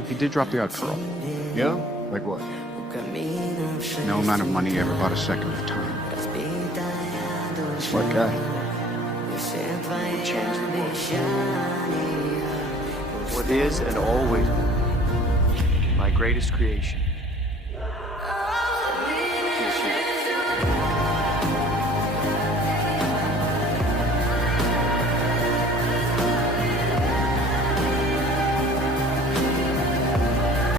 know, he did drop the odd pearl. Yeah? Like what? No amount of money ever bought a second of time. Smart guy. We changed the world. What is and always will be my greatest creation.